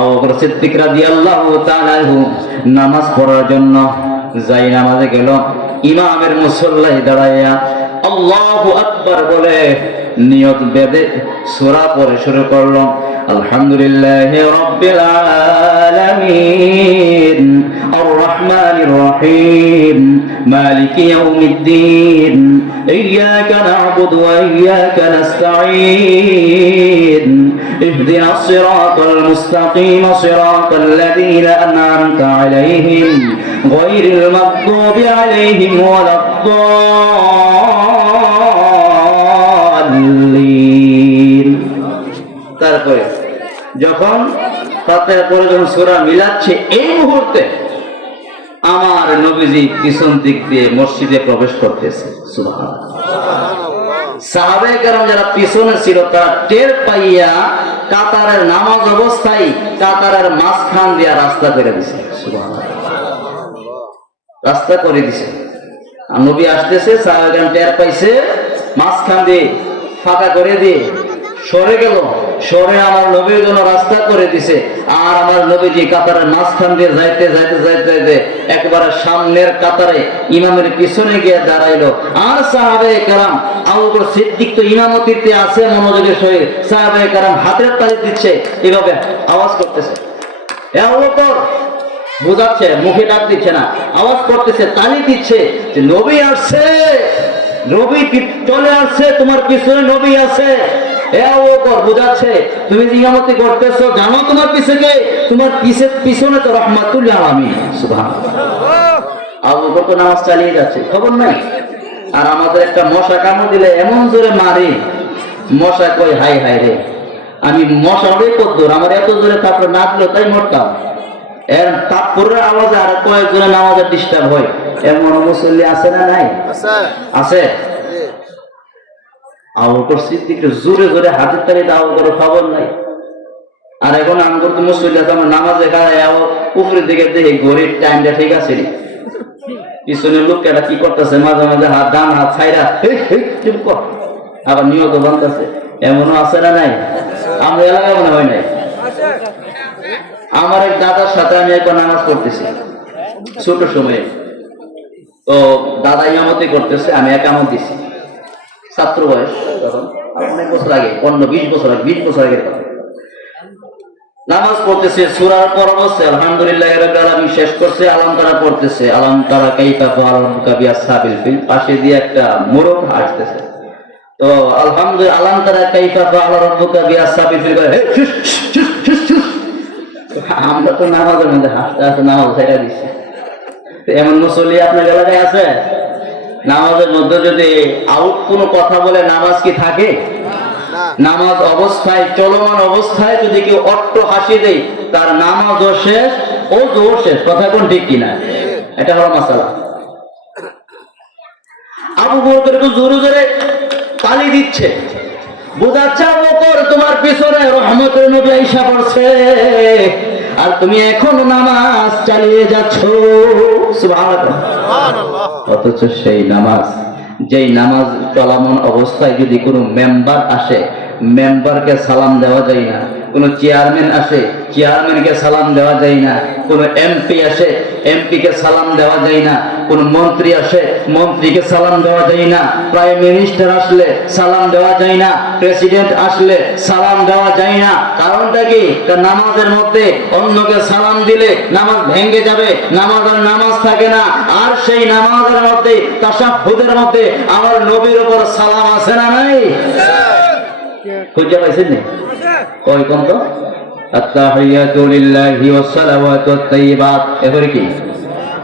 আবু বকর সিদ্দিক রাদিয়াল্লাহু তাআলা আনহু নামাজ পড়ার জন্য যাই নামাজে গেল। ইমামের মুসল্লায় দাঁড়াইয়া আল্লাহু আকবার বলে নিয়ত বেঁধে সূরা পড়ে শুরু করলো, আলহামদুলিল্লাহি রাব্বিল আলামিন আর রহমানির রহিম মালিকি ইয়াউমিদ্দিন ইয়্যাকা না'বুদু ওয়া ইয়্যাকা নাস্তাঈন ইহদিনাস সিরাতাল মুস্তাকিম সিরাতাল লাযীনা আন'আমতা আলাইহিম গায়রিল মাগদুবি আলাইহিম ওয়ালাদ-দাল্লিন। তারপরে যখন ফাতিহা পড়ে যখন সূরা মিলাচ্ছে, এই মুহূর্তে আমার নবীজি পিছন দিক দিয়ে মসজিদে প্রবেশ করতেছে। সুবহানাল্লাহ। সাহাবায়ে কেরাম যারা পিছনে ছিল তারা টের পাইয়া কাতারের নামাজ অবস্থায় কাতারের মাঝখান দিয়ে রাস্তা করে দিছে। সুবহানাল্লাহ। রাস্তা করে দিছে। আর নবী আসতেছে, সাহাবায়ে কেরাম টের পাইছে, মাঝখান দিয়ে ফাঁকা করে দিয়ে সরে গেল। সরে আমার নবীর জন্য রাস্তা করে দিছে। আর আমার নবীজি কাতারের মাঝখান দিয়ে যাইতে যাইতে যাইতে যাইতে একবারে সামনের কাতারে ইমামের পিছনে গিয়ে দাঁড়াইলো। আর সাহাবায়ে কেরাম, আবু বকর সিদ্দিক তো ইমামতিতে আছে মনোযোগের সহিত, সাহাবায়ে কেরাম হাতের তালি দিচ্ছে, এভাবে আওয়াজ করতেছে, এ আবু বকর, বোঝাচ্ছে, মুখে ডাক দিচ্ছে না, আওয়াজ করতেছে, তালি দিচ্ছে যে নবী আসছে, নবী চলে আসছে, তোমার পিছনে নবী আছে। বুঝাচ্ছে তুমি ইমামতি করতেছো, জানো তোমার পিছনে, তোমার পিছনে তো রাহমাতুল লিল আলামিন। সুবহানাল্লাহ। আবু বকর নামাজ চালিয়ে যাচ্ছে, খবর নাই। আর আমাদের একটা মশা কামড় দিলে এমন জোরে মারি, মশা কই হাই হাই রে, আমি মশারে কদ্দুর, আমার এত জোরে থাপড় না দিল তাই মরতাম। এর তাপরের আওয়াজে আর কয়েকজনে নামাজের ডিস্টার্ব হয়, এমন মুসল্লি আছে না নাই? আছে। আবু বকর সিদ্দিক জোরে জোরে হাতের তালি দাও করে খবর নাই। আর এখন আমি করতে মুসল্লি আছে, আমার নামাজে খায় উপরের দিকে দেখি ঘড়ির টাইমটা ঠিক আছে, পিছনের লোকটা কি করতেছে, মাঝে মাঝে হাত ডান হাত ছাইরা আবার নিয়ত বানতেছে, এমনও আছে না নাই? আমরা এলাকায় মনে হয় নাই। আমার এক দাদার সাথে আমি একবার নামাজ পড়তেছি ছোট সময়ে, তো দাদা ইমামতি করতেছে, আমি একামত দিছি, ছাত্র বয়স তখন, অনেক বছর আগে, 15-20 বছর আগে, 20 বছর আগের কথা। নামাজ পড়তেছে, সূরার পর অবস্থায় আলহামদুলিল্লাহি রাব্বিল আলামিন শেষ করছে, আলাম তারা পড়তেছে, আলাম তারা কাইফা ফাআলা রাব্বুকা বিআসহাবিল ফিল, পাশে দিয়ে একটা মোরগ হাঁটতেছে। তো আলহামদুলিল্লাহ আলাম তারা কাইফা ফাআলা রাব্বুকা বিআসহাবিল ফিল, আমরা তো নামাজের মধ্যে হাসতে হাসতে নামাজ ছেড়ে দিচ্ছি। এমন মুসল্লি আপনার এলাকায় আছে? নামাজের মধ্যে যদি আউট কোনো কথা বলে নামাজ কি থাকে? নামাজ অবস্থায়, চলমান অবস্থায় যদি কেউ অট্ট হাসি দেয়, তার নামাজও শেষ, ওযুও শেষ। কথা কোন ঠিক কিনা? এটা হলো মাসালা। আবু বকর একটু জোরে জোরে তালি দিচ্ছে, বোঝাচ্ছে আবু বকর তোমার পিছনে রহমতের নবী আইসা পড়ছে, আর তুমি এখনো নামাজ চালিয়ে যাচ্ছ। সুবহানাল্লাহ। অথচ সেই নামাজ, যেই নামাজ চলমান অবস্থায় যদি কোনো মেম্বার আসে, মেম্বারকে সালাম দেওয়া যায় না। কোনো চেয়ারম্যান আসে, চেয়ারম্যানকে সালাম দেওয়া যায় না। কোনো এমপি আসে, এমপিকে সালাম দেওয়া যায় না। কোনো মন্ত্রী আসে, মন্ত্রীকে সালাম দেওয়া যায় না। প্রাইম মিনিস্টার আসলে সালাম দেওয়া যায় না। প্রেসিডেন্ট আসলে সালাম দেওয়া যায় না। কারণটা কি? নামাজের মধ্যে অন্যকে সালাম দিলে নামাজ ভেঙে যাবে, নামাজ আর নামাজ থাকে না। আর সেই নামাজের মধ্যে, তাশাহুদের মধ্যে আমার নবীর উপর সালাম আছে না নাই? খুঁজে পাইছেন না? কই কোন তো আত্তাহিয়াতু লিল্লাহি ওয়াস সালাওয়াতু ওয়াত তাইয়্যিবাত, এবারে কি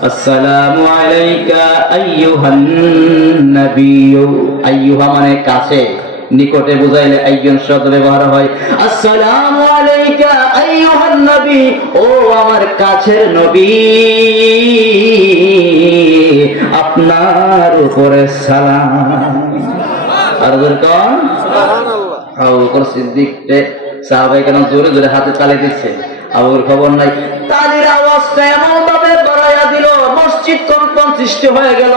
আসসালামু আলাইকা আইয়ুহান নাবিয়্যু। আইয়ুহা মানে কাছে, নিকটে বুঝাইলে আইয়ুন শব্দ ব্যবহার হয়। আসসালামু আলাইকা আইয়ুহান নবী, ও আমার কাছের নবী, আপনার উপরে সালাম। আর দরকার সুবহানাল্লাহ। আবু বকর সিদ্দিক সাহাবায়ে কেরাম জোরে জোরে হাতে তালি দিচ্ছে, আবুর খবর নাই। তালির আওয়াজটা এমন ভাবে বাড়াইয়া দিল, মসজিদ কম্পন সৃষ্টি হয়ে গেল।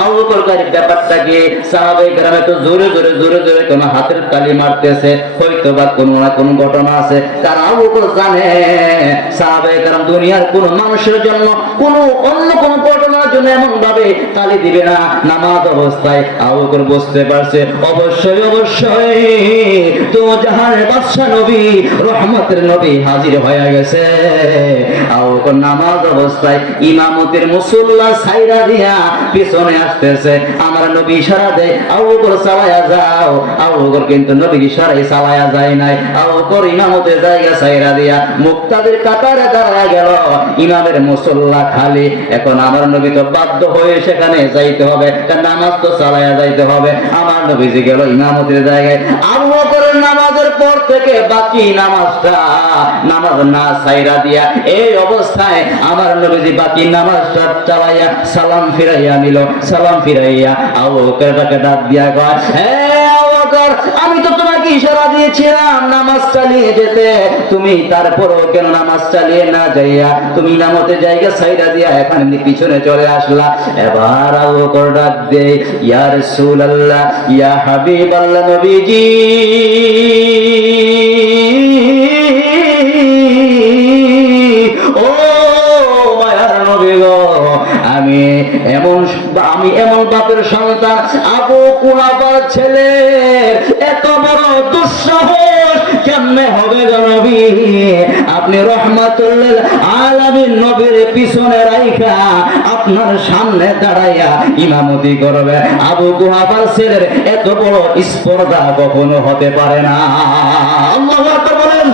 আবু বকর গায়ের ব্যাপারটা কি? সাহাবায়ে কেরাম এত জোরে জোরে জোরে জোরে কোন হাতের তালি মারতেছে, হয়তো বা কোনো না কোনো ঘটনা আছে। কারণ আবু বকর জানে সাহাবায়ে কেরাম দুনিয়ার কোন মানুষের জন্য কোন অন্য কোন ঘটনার জন্য এমন ভাবে তালি দিবে না, নামাজ অবস্থায় আবু বকর বুঝতে পারছে অবশ্যই অবশ্যই তো জাহানের বাদশা নবী রহমতের নবী হাজির হয়ে গেছে। আবু বকর নামাজ অবস্থায় ইমামতির মুসল্লা সাইরা দিয়া পিছনে আসতেছে, আমার নবী ইশারা দেয় আবু বকর চালায়া যাও। আবু বকর কিন্তু নবীর ইশারায় চালায়া যায় নাই। আবু বকর ইমামতের জায়গা সাইরা দিয়া মুক্তাদের কাতারে দাঁড়ায় গেল, ইমামের মুসল্লা খালি। এখন আমার নবী তো বাধ্য হয়ে সেখানে যাইতে হবে, কারণ নামাজ তো চালায়া যাইতে হবে। আমার নবীজি গেল ইমামতের জায়গায়। আবু বকরের নামাজের পর থেকে বাকি নামাজটা নামাজ না সাইরা দিয়া এই অবস্থায় আমার নবীজি বাকি নামাজটা চালাইয়া সালাম ফিরাইয়া নিল। সালাম ফিরাইয়া আবু বকরকে ডাক দিয়া কয়, হে আবু বকর, আমি তো তোমাকে ইশারা দিয়েছিলাম নামাজ চালিয়ে যেতে, তুমি তারপরও কেন নামাজ চালিয়ে না যাইয়া তুমি নামাজের জায়গা সাইরা দিয়া এখানে পিছনে চলে আসলা? এবার আবু বকর ডাক দেয়, ইয়া রাসূলুল্লাহ, ইয়া হাবিবাল্লাহ, নবীজি ও মায়ার নবী গো, আমি এমন বাপের সন্তান, আবু কুহাফার ছেলে, এত বড় দুঃসাহস কেমনে হবে গো নবী? আপনি রহমাতুল আলামিন নবীর পিছনে রাইখা আপনার সামনে দাঁড়াইয়া ইমামতি করবে? আবু কুহাফার ছেলের এত বড় স্পর্ধা কখনো হতে পারে না। আল্লাহু আকবার বলেন।